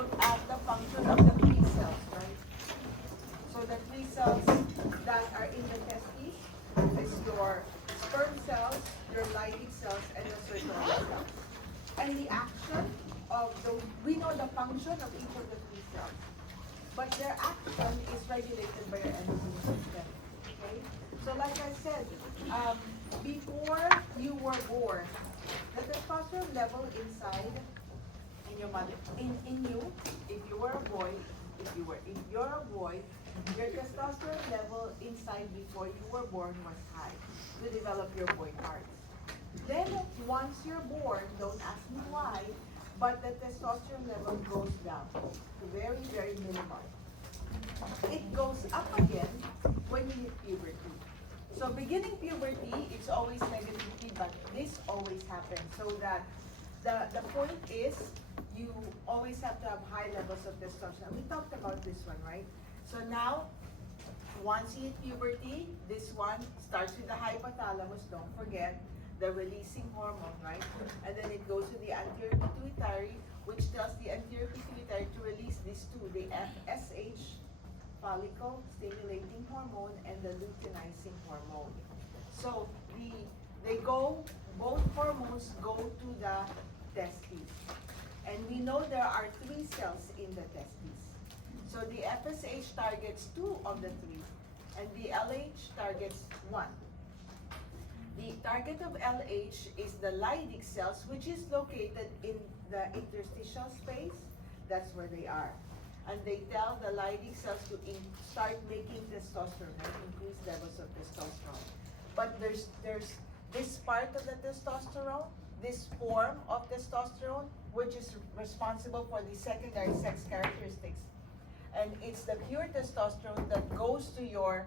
look at the function of the three cells, right? So the three cells that are in the testes is your sperm cells, your Leydig cells, and the Sertoli cells. And the action of those, we know the function of each of the three cells, but their action is regulated by your endocrine system. Okay? So like I said, before you were born, the testosterone level inside in your mother, in you, if you were a boy, if you're a boy, your testosterone level inside before you were born was high to develop your boy parts. Then once you're born, don't ask me why, but the testosterone level goes down to very, very minimal. It goes up again when you hit puberty. So beginning puberty, it's always negative feedback. This always happens. So that the point is you always have to have high levels of testosterone. We talked about this one, right? So now, once you hit puberty, this one starts with the hypothalamus, don't forget, the releasing hormone, right? And then it goes to the anterior pituitary, which tells the anterior pituitary to release these two, the FSH, follicle stimulating hormone, and the luteinizing hormone. So both hormones go to the testes. And we know there are three cells in the testes. So the FSH targets 2 of the 3, and the LH targets 1. The target of LH is the Leydig cells, which is located in the interstitial space. That's where they are. And they tell the Leydig cells to start making testosterone, right? Increase levels of testosterone. But there's this part of the testosterone, this form of testosterone, which is responsible for the secondary sex characteristics. And it's the pure testosterone that goes to your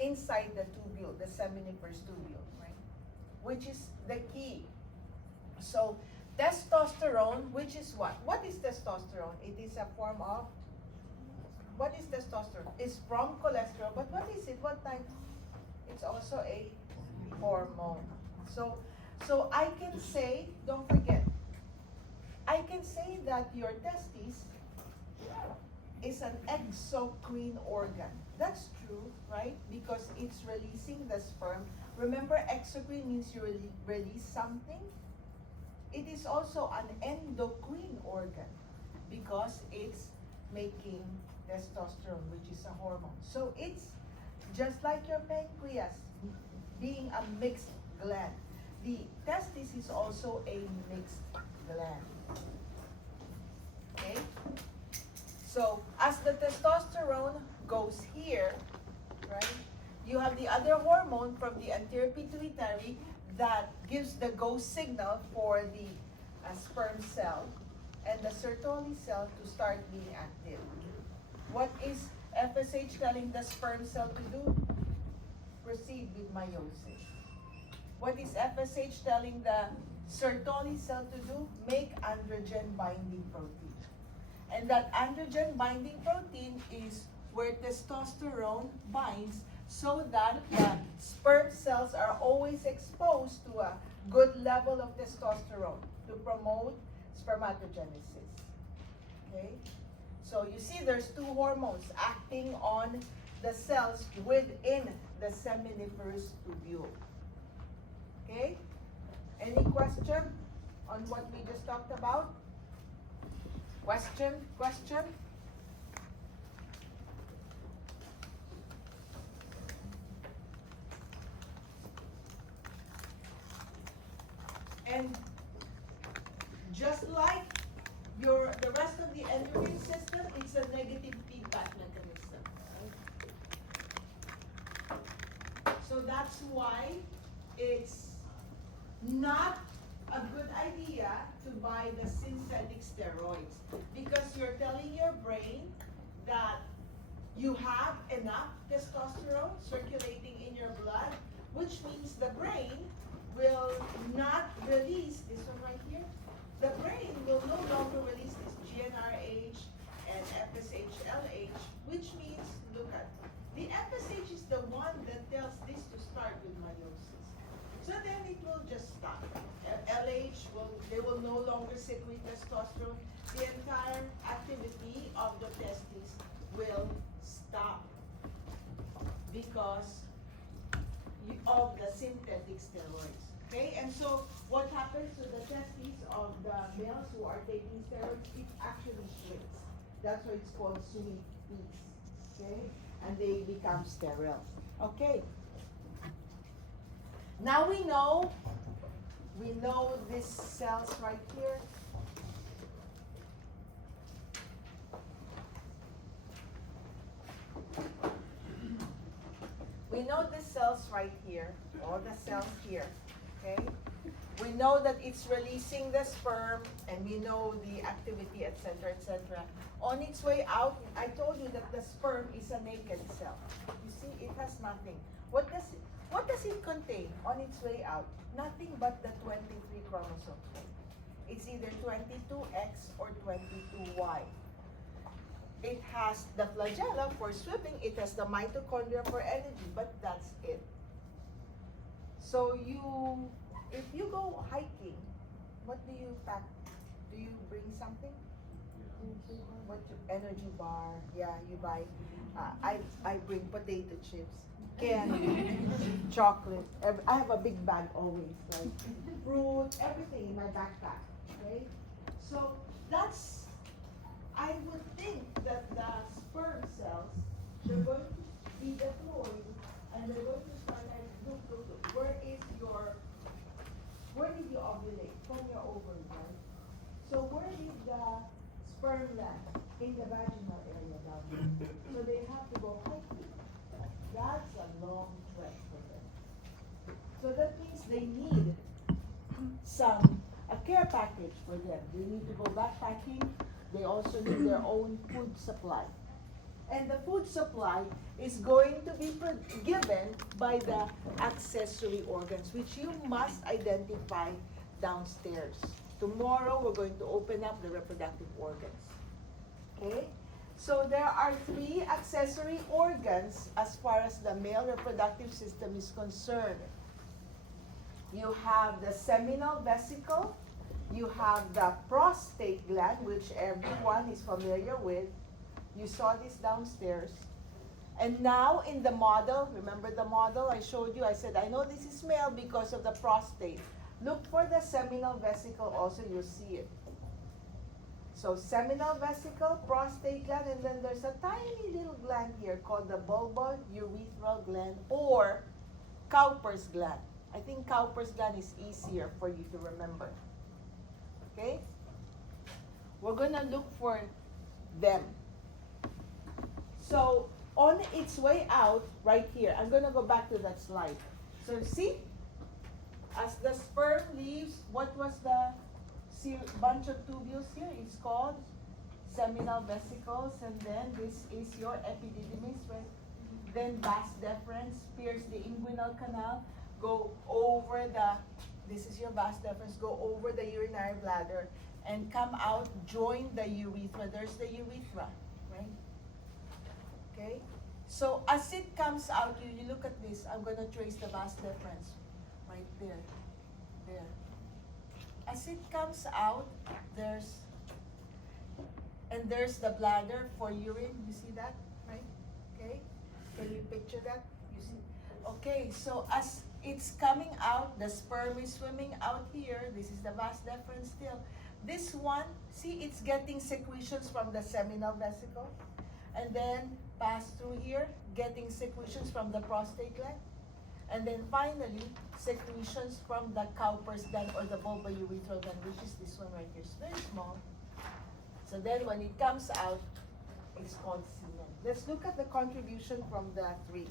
inside the tubule, the seminiferous tubule, right? Which is the key. So testosterone, which is what? What is testosterone? It is a form of, what is testosterone? It's from cholesterol, but what is it? What type? It's also a hormone. So I can say, don't forget, I can say that your testes is an exocrine organ. That's true, right? Because it's releasing the sperm. Remember, exocrine means you release something. It is also an endocrine organ because it's making testosterone, which is a hormone. So it's just like your pancreas being a mixed gland. The testis is also a mixed gland. Okay? So as the testosterone goes here, right, you have the other hormone from the anterior pituitary that gives the go signal for the sperm cell and the Sertoli cell to start being active. What is FSH telling the sperm cell to do? Proceed with meiosis. What is FSH telling the Sertoli cell to do? Make androgen binding protein. And that androgen binding protein is where testosterone binds so that the sperm cells are always exposed to a good level of testosterone to promote spermatogenesis. Okay? So you see there's two hormones acting on the cells within the seminiferous tubule. Okay? Any question on what we just talked about? Question? And just like the rest of the endocrine system, it's a negative feedback mechanism. Right? So that's why it's not a good idea to buy the synthetic steroids, because you're telling your brain that you have enough testosterone circulating in your blood, which means the brain will not release this one right here. The brain will no longer release this GnRH and FSH-LH, which means, look at, the FSH is the one that tells this to start with meiosis. So then it will just stop. LH they will no longer secrete testosterone, the entire activity of the testes will stop because of the synthetic steroids. Okay, and so what happens to the testes of the males who are taking steroids? It actually shrinks. That's why it's called sweet peas. Okay, and they become sterile. Okay. Now we know these cells right here. We know the cells right here, all the cells here, okay? We know that it's releasing the sperm, and we know the activity, etc., etc. On its way out, I told you that the sperm is a naked cell. You see, it has nothing. What does it contain on its way out? Nothing but the 23 chromosome. It's either 22X or 22Y. It has the flagella for swimming, it has the mitochondria for energy, but that's it. So if you go hiking, what do you pack? Do you bring something? What energy bar? Yeah, you buy. I bring potato chips, candy, chocolate. I have a big bag always, right? Fruit, everything in my backpack. Okay, so that's. I would think that the sperm cells, they're going to be deployed, and they're going to start like, look. Where did you ovulate? From your ovary, right? So where did the sperm land? In the vaginal area down there. So they have to go hiking. That's a long trek for them. So that means they need a care package for them. They need to go backpacking. They also need their own food supply. And the food supply is going to be given by the accessory organs, which you must identify downstairs. Tomorrow, we're going to open up the reproductive organs. Okay? So there are 3 accessory organs as far as the male reproductive system is concerned. You have the seminal vesicle, you have the prostate gland, which everyone is familiar with. You saw this downstairs. And now in the model, remember the model I showed you? I said, I know this is male because of the prostate. Look for the seminal vesicle also, you'll see it. So seminal vesicle, prostate gland, and then there's a tiny little gland here called the bulbourethral gland or Cowper's gland. I think Cowper's gland is easier for you to remember. Okay? We're going to look for them. So, on its way out, right here, I'm going to go back to that slide. So, see? As the sperm leaves, what was the bunch of tubules here? It's called seminal vesicles, and then this is your epididymis, right? Then vas deferens, pierce the inguinal canal, go over this is your vas deferens, go over the urinary bladder, and come out, join the urethra. There's the urethra, right? Okay? So as it comes out, you look at this, I'm going to trace the vas deferens right there. As it comes out, there's the bladder for urine. You see that, right? Okay? Can you picture that? You see? Okay, so as it's coming out, the sperm is swimming out here. This is the vas deferens still. This one, see, it's getting secretions from the seminal vesicle, and then pass through here, getting secretions from the prostate gland, and then finally secretions from the Cowper's gland or the bulbourethral gland, which is this one right here. It's very small. So then when it comes out, it's called semen. Let's look at the contribution from the 3.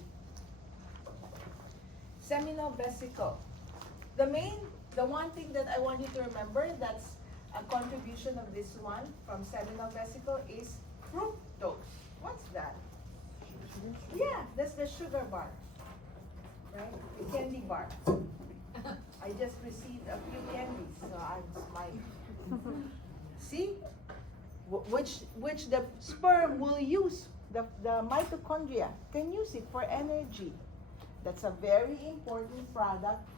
Seminal vesicle. The one thing that I want you to remember that's a contribution of this one from seminal vesicle is fructose. What's that? Yeah, that's the sugar bar, right? The candy bar. I just received a few candies, so I'm smiling. See? Which the sperm will use, the mitochondria can use it for energy. That's a very important product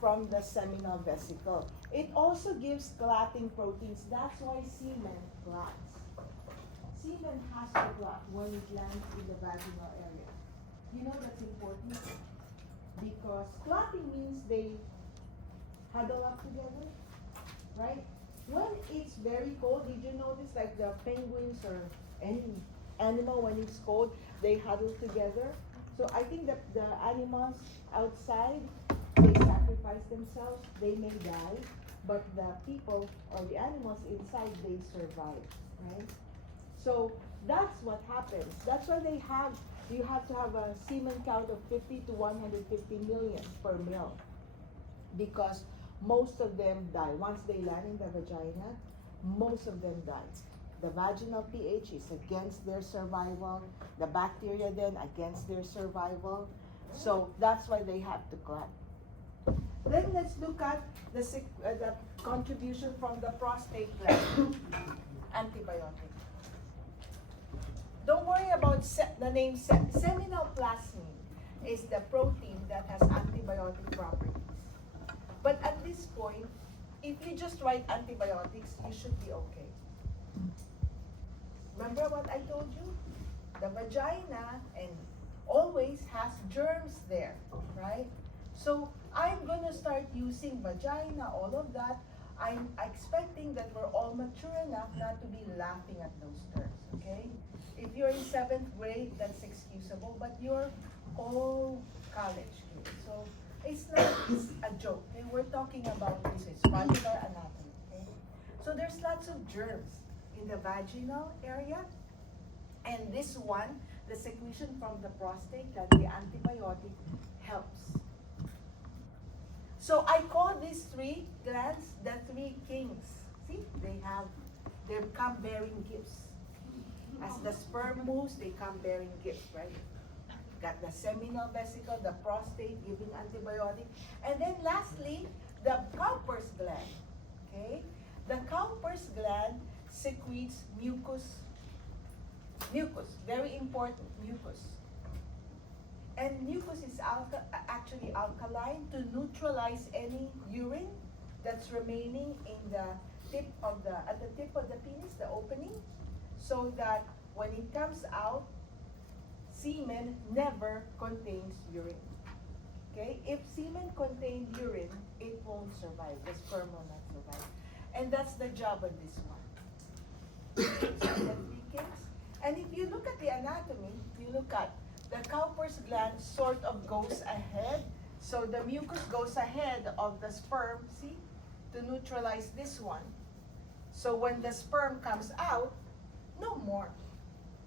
from the seminal vesicle. It also gives clotting proteins. That's why semen clots. Semen has to clot when it lands in the vaginal area. You know that's important because clotting means they huddle up together, right? When it's very cold, did you notice like the penguins or any animal when it's cold, they huddle together? So I think that the animals outside, they sacrifice themselves, they may die, but the people or the animals inside, they survive, right? So that's what happens. That's why you have to have a semen count of 50 to 150 million per male because most of them die. Once they land in the vagina, most of them die. The vaginal pH is against their survival. The bacteria then against their survival. So that's why they have to clot. Then let's look at the contribution from the prostate gland. Antibiotic. Don't worry about the name seminal plasmin is the protein that has antibiotic properties. But at this point, if you just write antibiotics, you should be okay. Remember what I told you? The vagina and always has germs there, right? So I'm gonna start using vagina, all of that. I'm expecting that we're all mature enough not to be laughing at those terms, okay? If you're in 7th grade, that's excusable, but you're all college kids. So it's not a joke, okay? We're talking about this, it's molecular anatomy, okay? So there's lots of germs in the vaginal area, and this one, the secretion from the prostate, that the antibiotic helps. So I call these 3 glands the 3 kings. See, they come bearing gifts. As the sperm moves, they come bearing gifts, right? Got the seminal vesicle, the prostate giving antibiotic, and then lastly, the Cowper's gland. Okay, the Cowper's gland secretes mucus. Mucus, very important, mucus. And mucus is actually alkaline to neutralize any urine that's remaining in the tip of at the tip of the penis, the opening, so that when it comes out, semen never contains urine. Okay? If semen contains urine, it won't survive. The sperm will not survive. And that's the job of this one. So the 3 kings. And if you look at the anatomy, you look at the Cowper's gland sort of goes ahead. So the mucus goes ahead of the sperm, see, to neutralize this one. So when the sperm comes out, no more.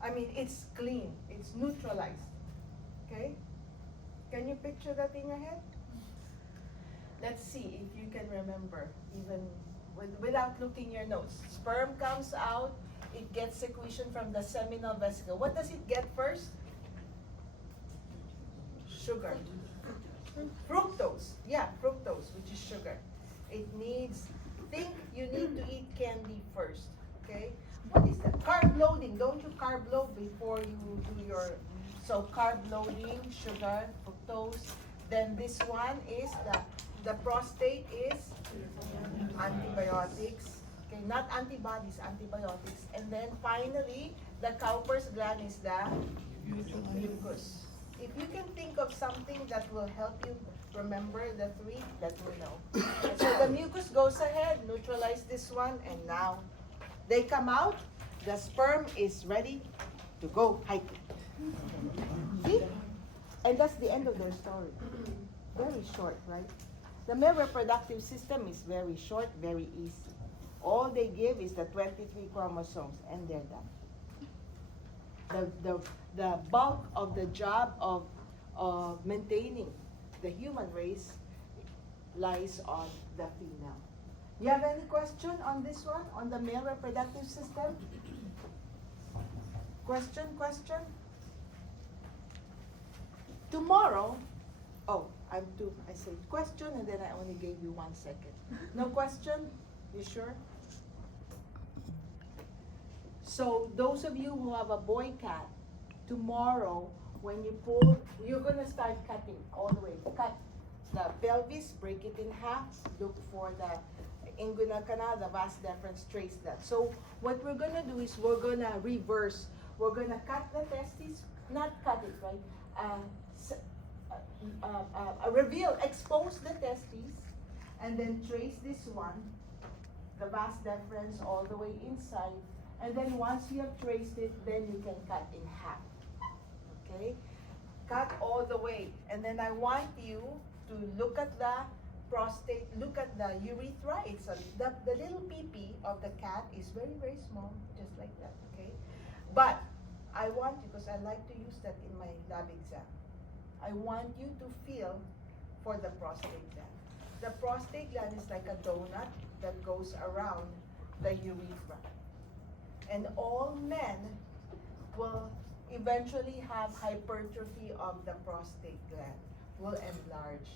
I mean, it's clean, it's neutralized. Okay? Can you picture that in your head? Let's see if you can remember, even without looking your notes. Sperm comes out, it gets secretion from the seminal vesicle. What does it get first? Sugar. Fructose. Yeah, fructose, which is sugar. It needs, you need to eat candy first. Okay? What is that? Carb loading. Don't you carb load before you do your, so carb loading, sugar, fructose. Then this one is the prostate is antibiotics. Okay, not antibodies, antibiotics. And then finally, the Cowper's gland is the mucus. If you can think of something that will help you remember the 3, let me know. And so the mucus goes ahead, neutralize this one, and now they come out, the sperm is ready to go hiking. See? And that's the end of their story. Very short, right? The male reproductive system is very short, very easy. All they give is the 23 chromosomes, and they're done. The bulk of the job of maintaining the human race lies on the female. You have any question on this one, on the male reproductive system? Question? Tomorrow, I say question and then I only gave you 1 second. No question? You sure? So those of you who have a boy cat, tomorrow when you pull, you're gonna start cutting all the way. Cut. the pelvis, break it in half, look for the inguinal canal, the vas deferens, trace that. So what we're gonna do is we're gonna reverse. We're gonna cut the testes, not cut it, right? Reveal, expose the testes, and then trace this one, the vas deferens all the way inside. And then once you have traced it, then you can cut in half. Okay? Cut all the way. And then I want you to look at the prostate, look at the urethra. It's the little pee-pee of the cat is very, very small, just like that, okay? But I want you, because I like to use that in my lab exam, I want you to feel for the prostate gland. The prostate gland is like a donut that goes around the urethra. And all men will eventually have hypertrophy of the prostate gland, will enlarge.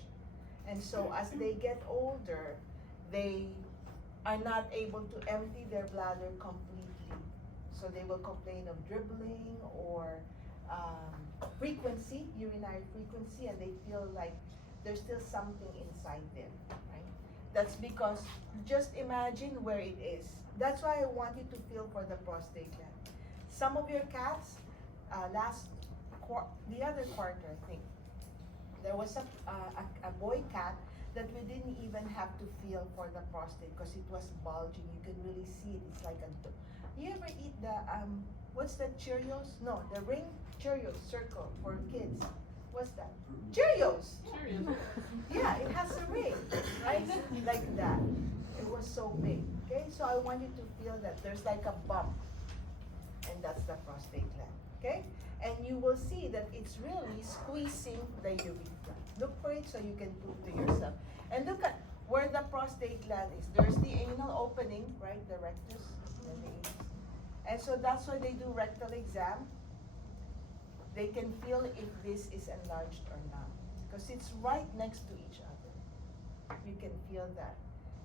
And so as they get older, they are not able to empty their bladder completely. So they will complain of dribbling or frequency, urinary frequency, and they feel like there's still something inside them, right? That's because, just imagine where it is. That's why I want you to feel for the prostate gland. Some of your cats, the other quarter, I think, there was a boy cat that we didn't even have to feel for the prostate because it was bulging. You can really see it. It's like you ever eat the, what's the Cheerios? No, the ring Cheerios circle for kids. What's that? Cheerios! Cheerios. Yeah, it has a ring, right? Like that. It was so big. Okay, so I want you to feel that there's like a bump, and that's the prostate gland. Okay, and you will see that it's really squeezing the urethra. Look for it so you can prove to yourself. And look at where the prostate gland is. There's the anal opening, right? The rectus and the anus. And so that's why they do rectal exam. They can feel if this is enlarged or not, because it's right next to each other. You can feel that.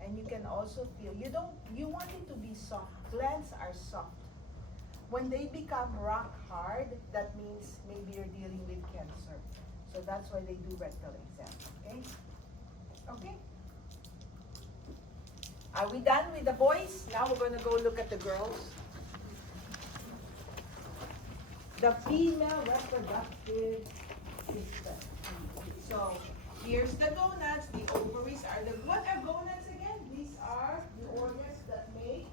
And you can also feel, you want it to be soft. Glands are soft. When they become rock hard, that means maybe you're dealing with cancer. So that's why they do rectal exam, okay? Okay? Are we done with the boys? Now we're gonna go look at the girls. The female reproductive system. So here's the gonads. The ovaries are what are gonads again? These are the organs that make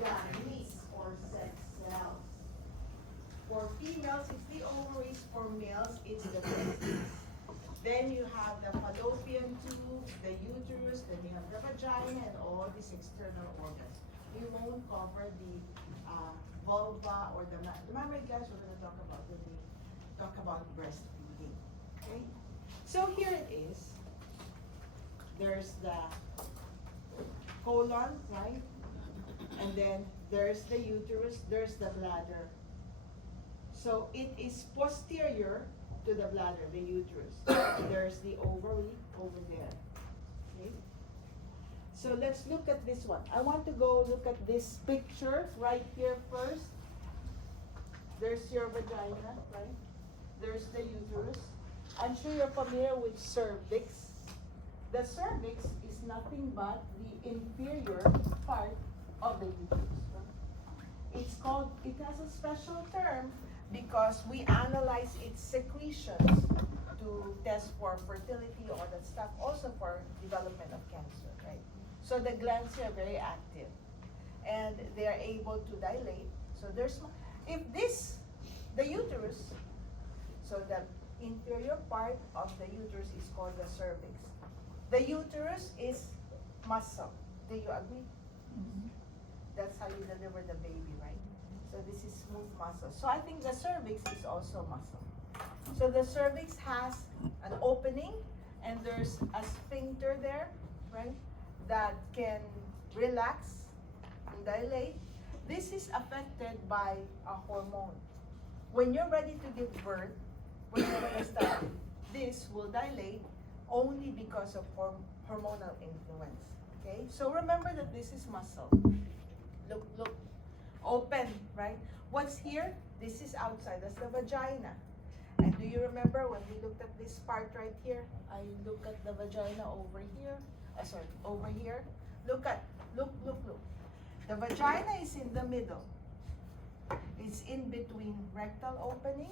gametes or sex cells. For females, it's the ovaries. For males, it's the testes. Then you have the fallopian tube, the uterus, then you have the vagina, and all these external organs. We won't cover the vulva or the mammary glands. We're going to talk about when we talk about breastfeeding. Okay? So here it is. There's the colon, right? And then there's the uterus, there's the bladder. So it is posterior to the bladder, the uterus. There's the ovary over there. Okay? So let's look at this one. I want to go look at this picture right here first. There's your vagina, right? There's the uterus. I'm sure you're familiar with cervix. The cervix is nothing but the inferior part of the uterus. Right? It's called, it has a special term because we analyze its secretions to test for fertility, all that stuff, also for development of cancer, right? So the glands are very active and they are able to dilate. So there's, if this, the uterus, so the inferior part of the uterus is called the cervix. The uterus is muscle. Do you agree? Mm-hmm. That's how you deliver the baby, right? So this is smooth muscle. So I think the cervix is also muscle. So the cervix has an opening and there's a sphincter there, right? That can relax and dilate. This is affected by a hormone. When you're ready to give birth, when you're going to start, this will dilate only because of hormonal influence. Okay? So remember that this is muscle. Look. Open, right? What's here? This is outside. That's the vagina. And Do you remember when we looked at this part right here? I look at the vagina over here. Sorry, over here. Look. The vagina is in the middle. It's in between rectal opening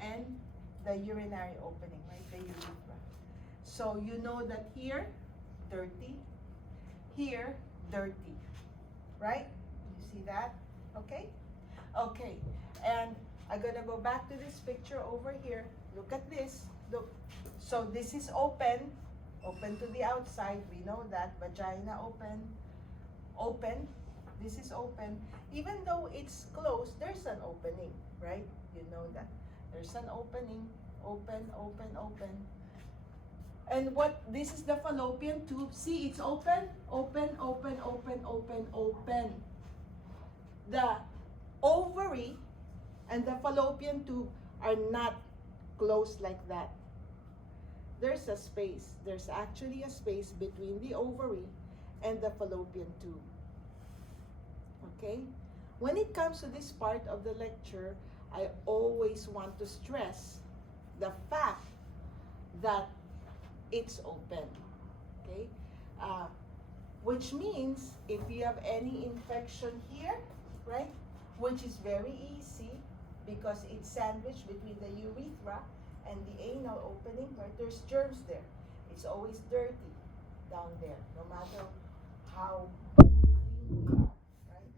and the urinary opening, right? The urethra. So you know that here, dirty. Here, dirty. Right? You see that? Okay? Okay. And I'm gonna go back to this picture over here. Look at this. Look. So this is open to the outside. We know that. Vagina open. This is open. Even though it's closed, there's an opening, right? You know that. There's an opening. Open. And this is the fallopian tube. See, it's open. The ovary and the fallopian tube are not closed like that. There's a space. There's actually a space between the ovary and the fallopian tube. Okay? When it comes to this part of the lecture, I always want to stress the fact that it's open. Okay? Which means if you have any infection here, right? Which is very easy because it's sandwiched between the urethra and the anal opening, right? There's germs there. It's always dirty down there, no matter how clean we are, right?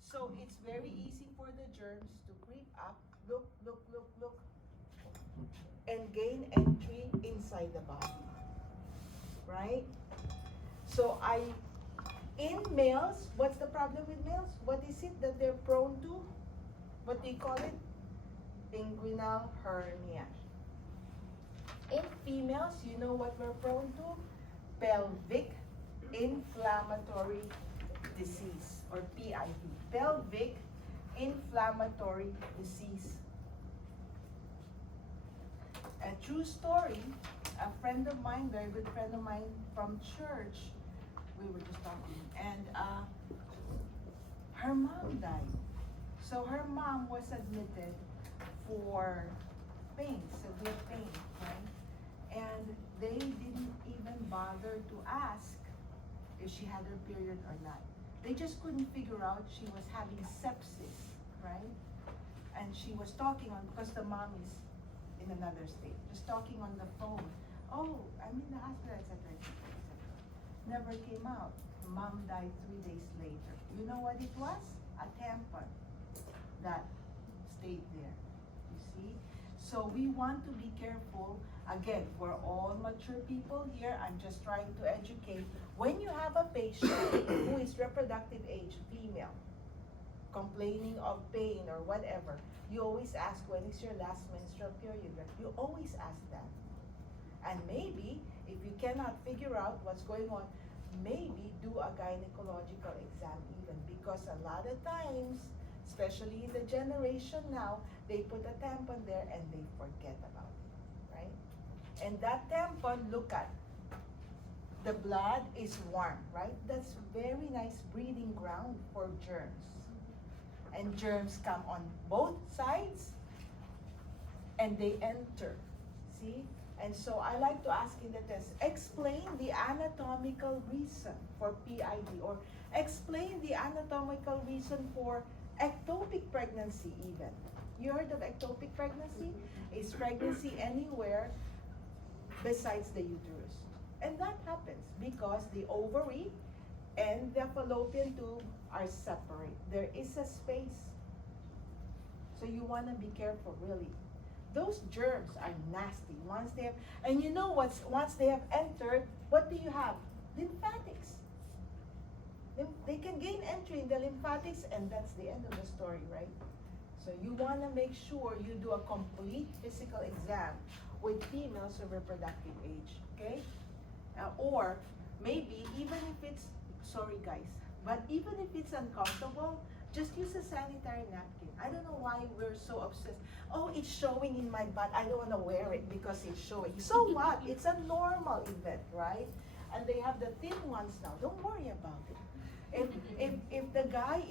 So it's very easy for the germs to creep up, look, and gain entry inside the body, right? So in males, what's the problem with males? What is it that they're prone to? What do you call it? Inguinal hernia. In females, you know what we're prone to? Pelvic inflammatory disease, or PID. Pelvic inflammatory disease. A true story, a friend of mine, very good friend of mine from church, we were just talking, and her mom died. So her mom was admitted for pain, severe pain, right? And they didn't even bother to ask if she had her period or not. They just couldn't figure out she was having sepsis, right? And she was talking on, because the mom is in another state, just talking on the phone. Oh, I'm in the hospital, etc. Never came out. Mom died 3 days later. You know what it was? A tampon that stayed there. You see? So we want to be careful. Again, we're all mature people here. I'm just trying to educate. When you have a patient who is reproductive age, female, complaining of pain or whatever, you always ask, when is your last menstrual period? You always ask that. And maybe, if you cannot figure out what's going on, maybe do a gynecological exam even, because a lot of times, especially in the generation now, they put a tampon there and they forget about it, right? And that tampon, look at, the blood is warm, right? That's very nice breeding ground for germs. And germs come on both sides and they enter, see? And so I like to ask in the test, explain the anatomical reason for PID, or explain the anatomical reason for ectopic pregnancy even. You heard of ectopic pregnancy? Is pregnancy anywhere besides the uterus. And that happens because the ovary and the fallopian tube are separate. There is a space. So you want to be careful, really. Those germs are nasty. Once they have, and you know what's, once they have entered, what do you have? Lymphatics. They can gain entry in the lymphatics, and that's the end of the story, right? So you want to make sure you do a complete physical exam with females of reproductive age, okay? Or maybe even if it's, sorry guys, but even if it's uncomfortable, just use a sanitary napkin. I don't know why we're so obsessed. Oh, it's showing in my butt. I don't want to wear it because it's showing. So what? It's a normal event, right? And they have the thin ones now. Don't worry about it. If the guy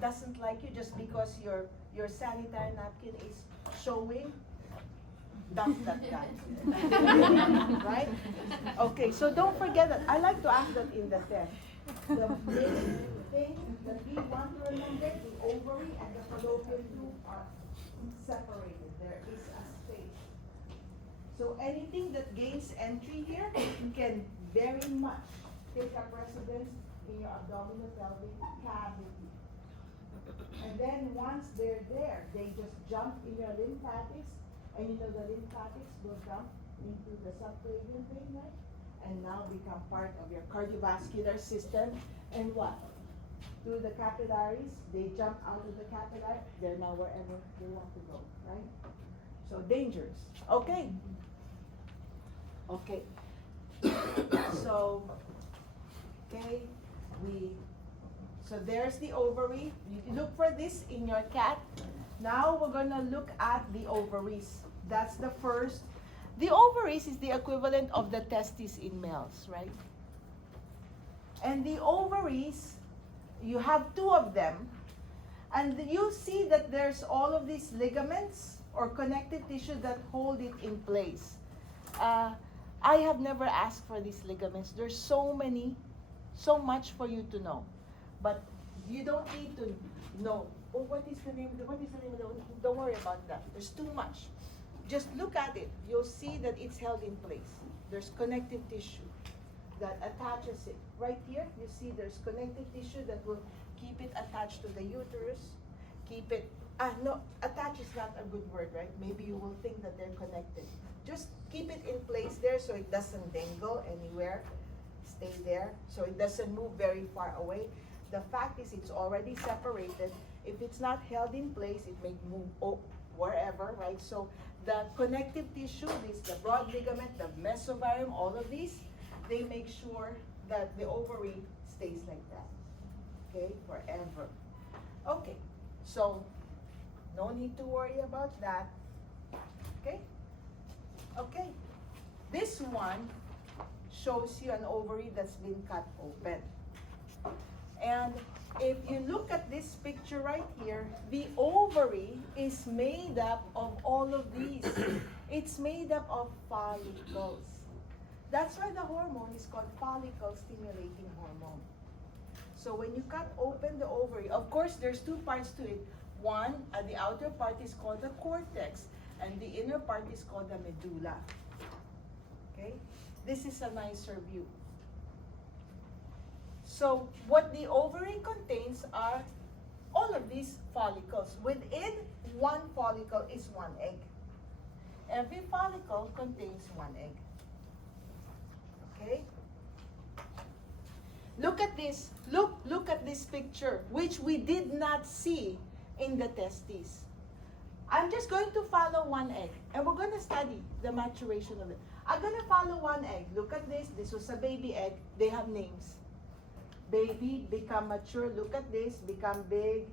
doesn't like you just because your sanitary napkin is showing, dump that guy. Right? Okay, so don't forget that. I like to ask that in the test. The main thing that we want to remember, the ovary and the fallopian tube are separated. There is a space. So anything that gains entry here can very much take up residence in your abdominal pelvic cavity. And then once they're there, they just jump in your lymphatics, and you know the lymphatics will jump into the subclavian vein, right? And now become part of your cardiovascular system. And what? Through the capillaries, they jump out of the capillary, they're now wherever they want to go, right? So dangerous. Okay. Okay. So, okay, so there's the ovary. You look for this in your cat. Now we're gonna look at the ovaries. That's the first. The ovaries is the equivalent of the testes in males, right? And the ovaries, you have two of them, and you see that there's all of these ligaments or connective tissue that hold it in place. I have never asked for these ligaments. There's so many, so much for you to know. But you don't need to know, oh, what is the name of the, don't worry about that. There's too much. Just look at it. You'll see that it's held in place. There's connective tissue that attaches it. Right here, you see there's connective tissue that will keep it attached to the uterus. Keep it, no, attach is not a good word, right? Maybe you will think that they're connected. Just keep it in place there so it doesn't dangle anywhere. Stay there so it doesn't move very far away. The fact is it's already separated. If it's not held in place, it may move wherever, right? So the connective tissue, the broad ligament, the mesovarium, all of these, they make sure that the ovary stays like that, okay, forever. Okay, so no need to worry about that, okay? Okay, this one shows you an ovary that's been cut open. And if you look at this picture right here, the ovary is made up of all of these. It's made up of follicles. That's why the hormone is called follicle-stimulating hormone. So when you cut open the ovary, of course there's two parts to it. One, the outer part is called the cortex, and the inner part is called the medulla. Okay? This is a nicer view. So what the ovary contains are all of these follicles. Within one follicle is one egg. Every follicle contains one egg. Okay? Look at this. Look at this picture, which we did not see in the testes. I'm just going to follow one egg, and we're going to study the maturation of it. I'm going to follow one egg. Look at this. This was a baby egg. They have names. Baby, become mature. Look at this. Become big.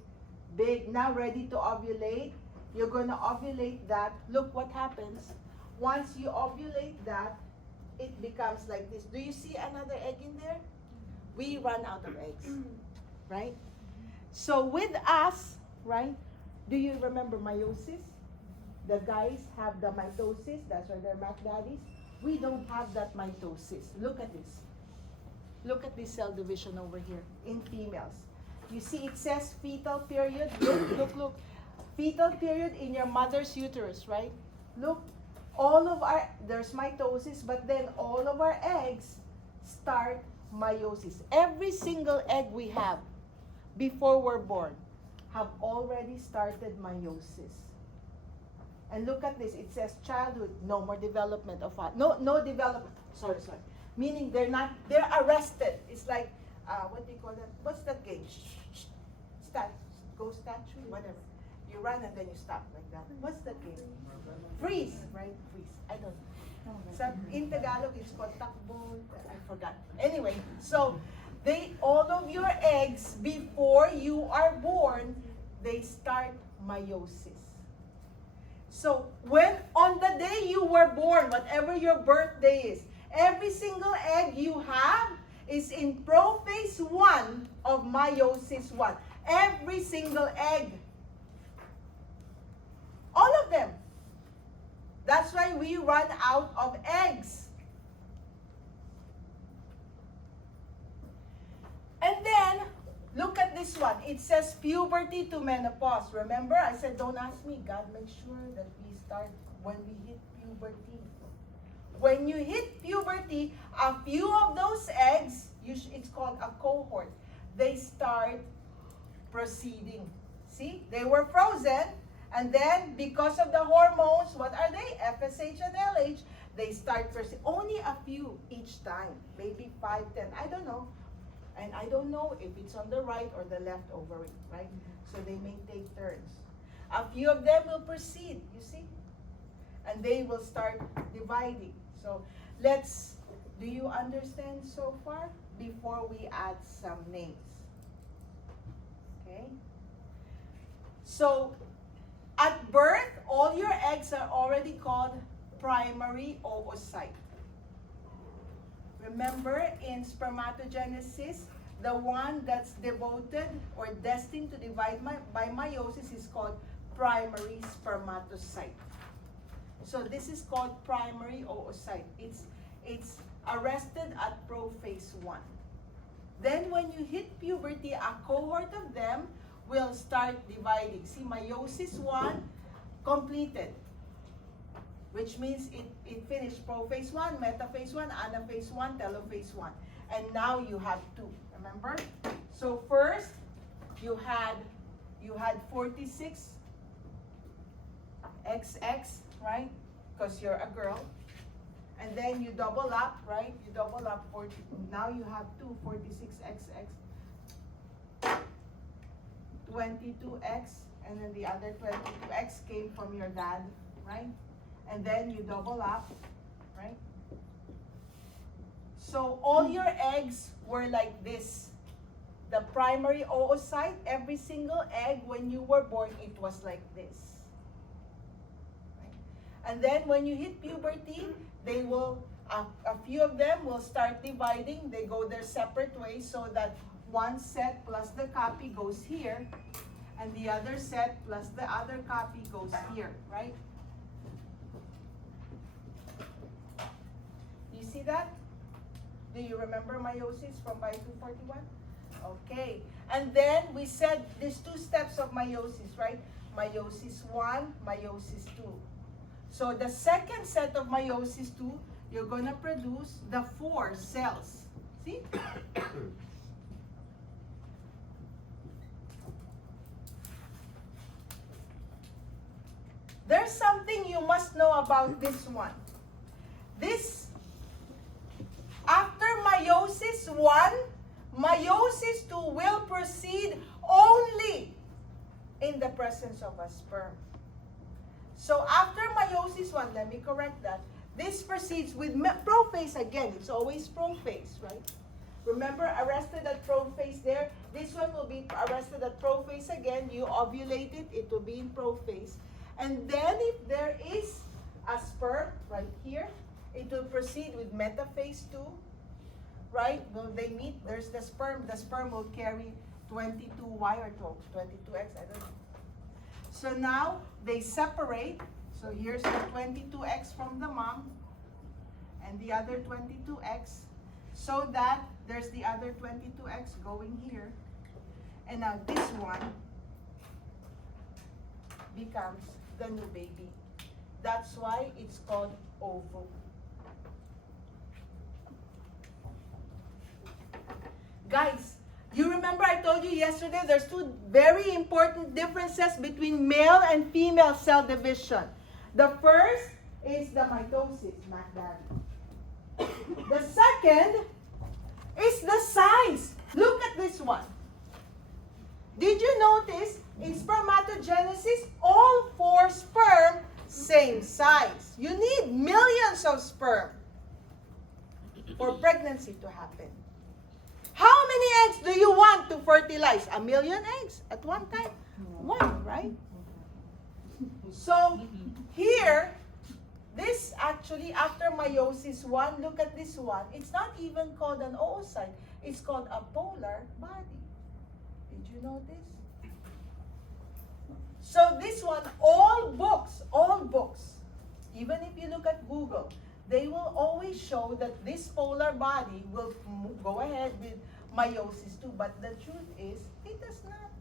Big. Now ready to ovulate. You're going to ovulate that. Look what happens. Once you ovulate that, it becomes like this. Do you see another egg in there? We run out of eggs. Right? So with us, right? Do you remember meiosis? The guys have the mitosis. That's why they're Mac daddies. We don't have that mitosis. Look at this. Look at this cell division over here in females. You see it says fetal period. Look. Fetal period in your mother's uterus, right? Look, there's mitosis, but then all of our eggs start meiosis. Every single egg we have before we're born have already started meiosis. And look at this. It says childhood, no more development of no development. Sorry. Meaning they're arrested. It's like, what do you call that? What's that game? Go statue, whatever. You run and then you stop like that. What's that game? Freeze, right? Freeze. I don't know. So in Tagalog, it's called takbo. I forgot. Anyway, so all of your eggs, before you are born, they start meiosis. So when on the day you were born, whatever your birthday is, every single egg you have is in prophase 1 of meiosis 1. Every single egg. All of them. That's why we run out of eggs. And then, look at this one. It says puberty to menopause. Remember, I said, don't ask me. God, make sure that we start when we hit puberty. When you hit puberty, a few of those eggs, it's called a cohort. They start proceeding. See, they were frozen, and then because of the hormones, what are they? FSH and LH. They start proceeding. Only a few each time, maybe 5, 10. I don't know. And I don't know if it's on the right or the left ovary, right? So they may take turns. A few of them will proceed, you see? And they will start dividing. So do you understand so far? Before we add some names. Okay? So, at birth, all your eggs are already called primary oocyte. Remember, in spermatogenesis, the one that's devoted or destined to divide by meiosis is called primary spermatocyte. So this is called primary oocyte. It's arrested at prophase 1. Then when you hit puberty, a cohort of them will start dividing. See, meiosis 1 completed, which means it finished prophase 1, metaphase 1, anaphase 1, telophase 1. And now you have 2, remember? So first, you had 46 XX, right? Because you're a girl. And then you double up, right? You double up 40. Now you have 46XX, 22X, and then the other 22X came from your dad, right? And then you double up, right? So all your eggs were like this. The primary oocyte, every single egg when you were born, it was like this. Right? And then when you hit puberty, they will, a few of them will start dividing. They go their separate ways so that one set plus the copy goes here, and the other set plus the other copy goes here, right? You see that? Do you remember meiosis from Bio 241? Okay. And then we said there's 2 steps of meiosis, right? Meiosis 1, meiosis 2. So the second set of meiosis 2, you're going to produce the 4 cells. See? There's something you must know about this one. After meiosis 1, meiosis 2 will proceed only in the presence of a sperm. So after meiosis 1, let me correct that. This proceeds with prophase again. It's always prophase, right? Remember, arrested at prophase there. This one will be arrested at prophase again. You ovulate it, it will be in prophase. And then if there is a sperm right here, it will proceed with metaphase 2, right? Will they meet? There's the sperm. The sperm will carry 22Y or 22X, I don't know. So now they separate. So here's the 22X from the mom and the other 22X, so that there's the other 22X going here. And now this one becomes the new baby. That's why it's called ovo. Guys, you remember I told you yesterday there's 2 very important differences between male and female cell division. The first is the mitosis, not that. The second is the size. Look at this one. Did you notice in spermatogenesis, all 4 sperm, same size? You need millions of sperm for pregnancy to happen. How many eggs do you want to fertilize? 1 million eggs at one time? 1, right? So here, this actually after meiosis 1, look at this one. It's not even called an oocyte. It's called a polar body. Did you know this? So this one, all books Even if you look at Google, they will always show that this polar body will go ahead with meiosis too. But the truth is, it does not.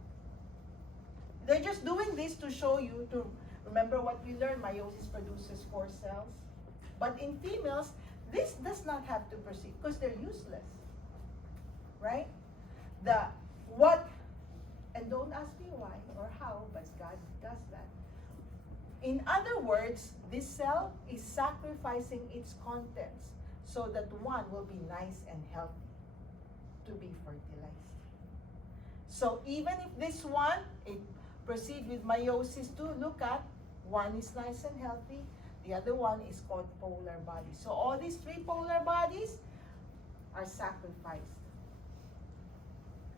They're just doing this to show you, to remember what we learned, meiosis produces 4 cells. But in females, this does not have to proceed because they're useless. Right? And don't ask me why or how, but God does that. In other words, this cell is sacrificing its contents so that one will be nice and healthy to be fertilized. So even if this one, it proceeds with meiosis too, look at, one is nice and healthy, the other one is called polar body. So all these 3 polar bodies are sacrificed.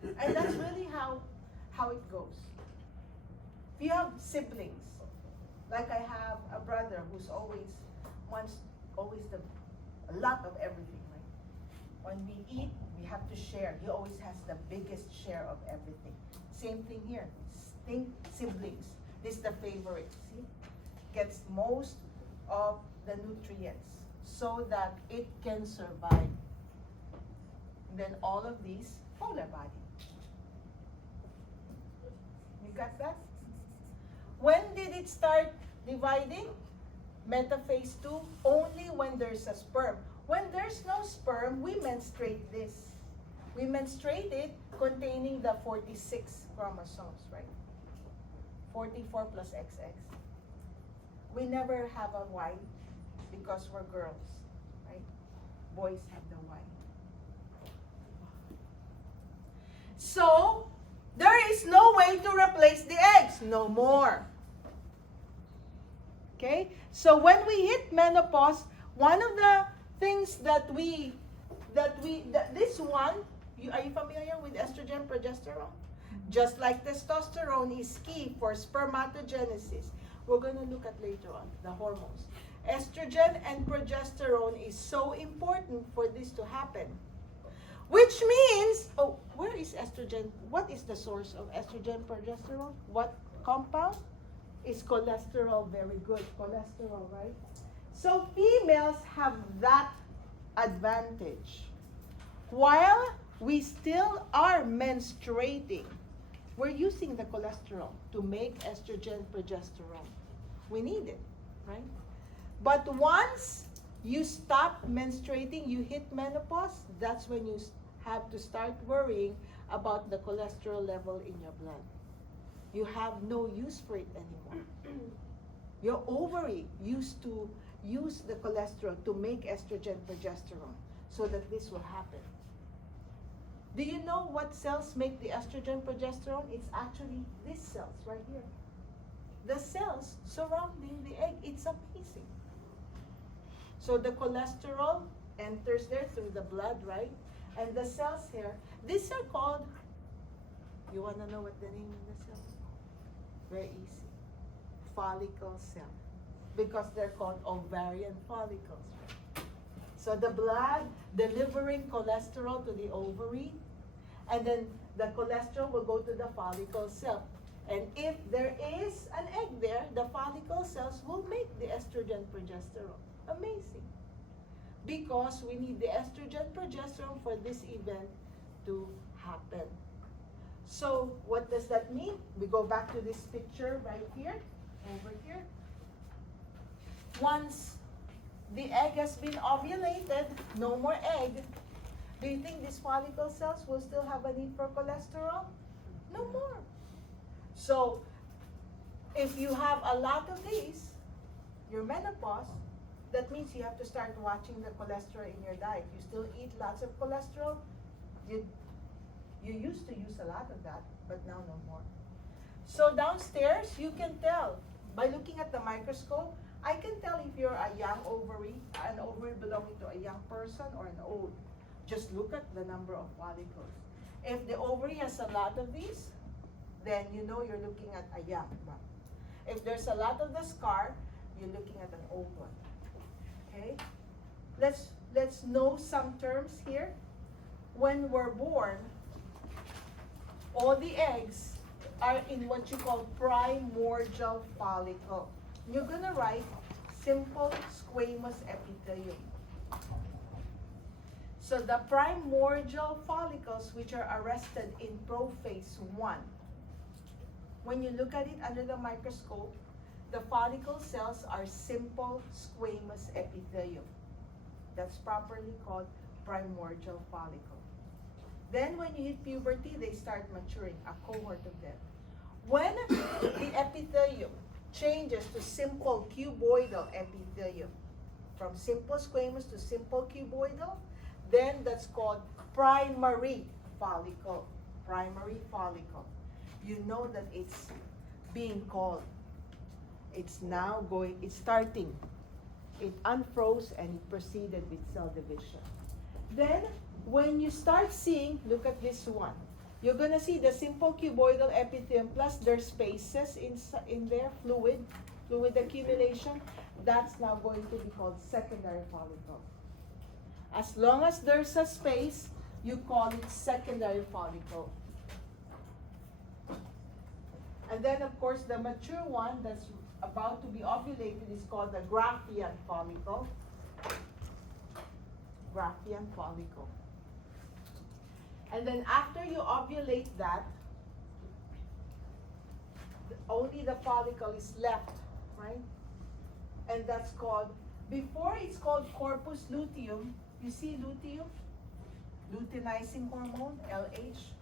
And that's really how it goes. If you have siblings, like I have a brother who's always wants a lot of everything, right? When we eat, we have to share. He always has the biggest share of everything. Same thing here. Siblings. This is the favorite. See? Gets most of the nutrients so that it can survive. And then all of these polar body. You got that? When did it start dividing? Metaphase 2, only when there's a sperm. When there's no sperm, we menstruate this. We menstruate it containing the 46 chromosomes, right? 44 plus XX. We never have a Y because we're girls, right? Boys have the Y. So, there is no way to replace the eggs. No more. Okay? So when we hit menopause, one of the things this one, are you familiar with estrogen, progesterone? Just like testosterone is key for spermatogenesis. We're going to look at later on, the hormones. Estrogen and progesterone is so important for this to happen. Which means, where is estrogen? What is the source of estrogen, progesterone? What compound? Is cholesterol. Very good. Cholesterol, right? So females have that advantage. While we still are menstruating, we're using the cholesterol to make estrogen, progesterone. We need it, right? But once you stop menstruating, you hit menopause, that's when you have to start worrying about the cholesterol level in your blood. You have no use for it anymore. Your ovary used to use the cholesterol to make estrogen, progesterone, so that this will happen. Do you know what cells make the estrogen, progesterone? It's actually these cells right here. The cells surrounding the egg. It's amazing. So the cholesterol enters there through the blood, right? And the cells here, these are called, you want to know what the name of the cell is? Very easy. Follicle cell. Because they're called ovarian follicles. Right? So the blood delivering cholesterol to the ovary, and then the cholesterol will go to the follicle cell. And if there is an egg there, the follicle cells will make the estrogen, progesterone. Amazing. Because we need the estrogen, progesterone for this event to happen. So what does that mean? We go back to this picture right here, over here. Once the egg has been ovulated, no more egg. Do you think these follicle cells will still have a need for cholesterol? No more. So if you have a lot of these, your menopause, that means you have to start watching the cholesterol in your diet. You still eat lots of cholesterol. You used to use a lot of that, but now no more. So downstairs, you can tell by looking at the microscope. I can tell if you're a young ovary, an ovary belonging to a young person or an old. Just look at the number of follicles. If the ovary has a lot of these, then you know you're looking at a young one. If there's a lot of the scar, you're looking at an old one. Okay? Let's know some terms here. When we're born, all the eggs are in what you call primordial follicle. You're going to write simple squamous epithelium. So the primordial follicles, which are arrested in prophase 1, when you look at it under the microscope, the follicle cells are simple squamous epithelium. That's properly called primordial follicle. Then when you hit puberty, they start maturing, a cohort of them. When the epithelium changes to simple cuboidal epithelium, from simple squamous to simple cuboidal, then that's called primary follicle. Primary follicle. You know that it's being called. It's now going, it's starting. It unfroze and it proceeded with cell division. Then, when you start seeing, look at this one. You're going to see the simple cuboidal epithelium plus there's spaces in there, fluid accumulation. That's now going to be called secondary follicle. As long as there's a space, you call it secondary follicle. And then, of course, the mature one that's about to be ovulated is called the Graafian follicle. Graafian follicle. And then after you ovulate that, only the follicle is left, right? And that's called, before it's called corpus luteum, you see luteum? Luteinizing hormone, LH.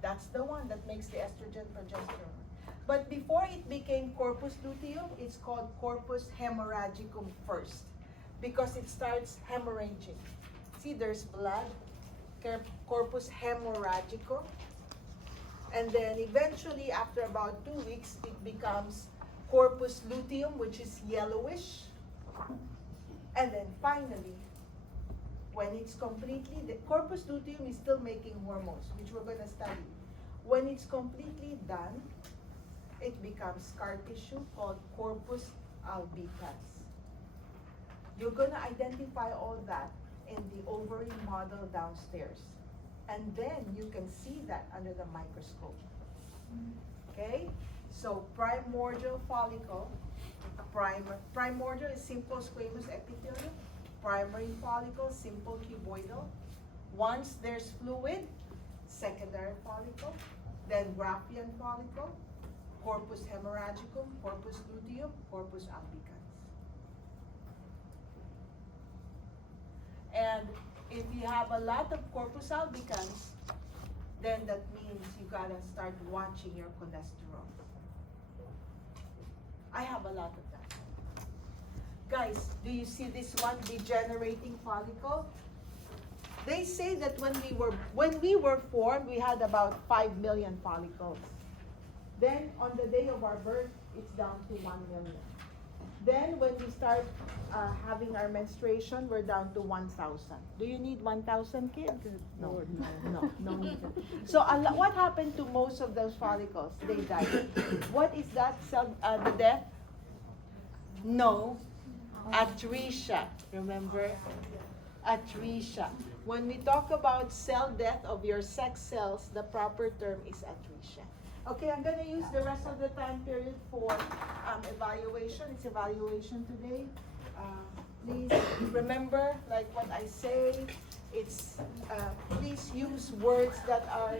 That's the one that makes the estrogen progesterone. But before it became corpus luteum, it's called corpus hemorrhagicum first, because it starts hemorrhaging. See, there's blood, corpus hemorrhagicum, and then eventually, after about 2 weeks, it becomes corpus luteum, which is yellowish, and then finally, when it's completely, the corpus luteum is still making hormones, which we're going to study. When it's completely done, it becomes scar tissue called corpus albicans. You're going to identify all that in the ovary model downstairs. And then you can see that under the microscope. Okay? So primordial follicle, primordial is simple squamous epithelium. Primary follicle, simple cuboidal. Once there's fluid, secondary follicle, then Graafian follicle, corpus hemorrhagicum, corpus luteum, corpus albicans. And if you have a lot of corpus albicans, then that means you gotta start watching your cholesterol. I have a lot of that. Guys, do you see this one degenerating follicle? They say that when we were formed, we had about 5 million follicles. Then on the day of our birth, it's down to 1 million. Then when we start having our menstruation, we're down to 1,000. Do you need 1,000 kids? No need. So what happened to most of those follicles? They died. What is that cell, the death? No, atresia. Remember? Atresia. When we talk about cell death of your sex cells, the proper term is atresia. Okay, I'm going to use the rest of the time period for evaluation. It's evaluation today. Please remember, like what I say, it's please use words that are